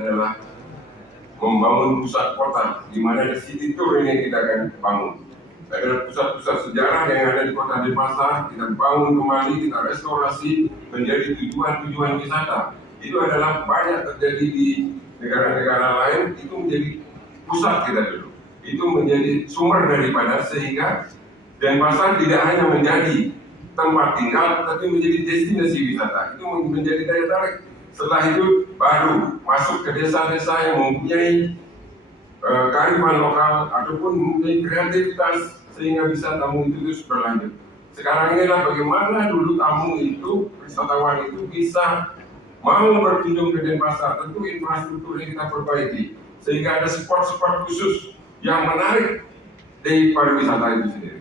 adalah membangun pusat kota, di mana ada city tour ini kita akan bangun. Ada pusat-pusat sejarah yang ada di kota Denpasar, kita bangun kembali, kita restorasi menjadi tujuan-tujuan wisata. Itu adalah banyak terjadi di negara-negara lain, itu menjadi pusat kita dulu. Itu menjadi sumber daripada, sehingga Denpasar tidak hanya menjadi tempat tinggal, tapi menjadi destinasi wisata. Itu menjadi daya tarik. Setelah itu baru masuk ke desa-desa yang mempunyai kearifan lokal ataupun mempunyai kreativitas sehingga bisa tamu itu terus berlanjut. Sekarang inilah bagaimana dulu tamu itu, wisatawan itu bisa mau berkunjung ke Denpasar. Tentu infrastrukturnya kita perbaiki sehingga ada spot-spot khusus yang menarik dari pariwisata itu sendiri.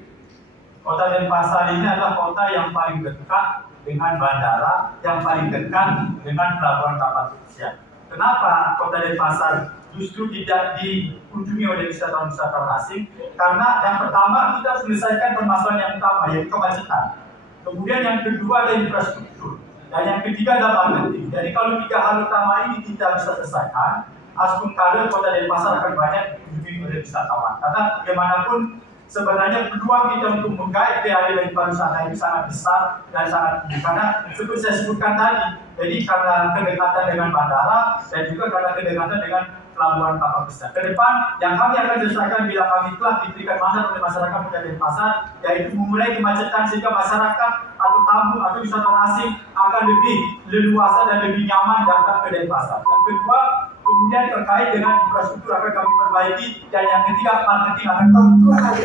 Kota Denpasar ini adalah kota yang paling dekat dengan bandara, yang paling dekat dengan pelabuhan kapal Indonesia. Kenapa kota Denpasar justru tidak dikunjungi oleh wisatawan-wisatawan asing? Karena yang pertama, kita selesaikan permasalahan yang utama, yaitu kemacetan. Kemudian yang kedua adalah infrastruktur. Dan yang ketiga adalah marketing. Jadi kalau tiga hal utama ini kita bisa selesaikan, asal kala kota Denpasar akan banyak dikunjungi oleh wisatawan. Karena bagaimanapun sebenarnya peluang kita untuk menggait dari pariwisata ini sangat besar dan sangat tinggi. Karena seperti saya sebutkan tadi, jadi karena kedekatan dengan bandara dan juga karena kedekatan dengan pelabuhan kapal besar. Ke depan yang kami akan selesaikan bila kami telah diberikan mandat oleh masyarakat Kota Denpasar, yaitu memulai kemacetan sehingga masyarakat atau tamu atau wisatawan asing akan lebih leluasa dan lebih nyaman datang ke Denpasar. Yang kedua, kemudian terkait dengan infrastruktur akan kami perbaiki, dan yang ketiga marketing akan kami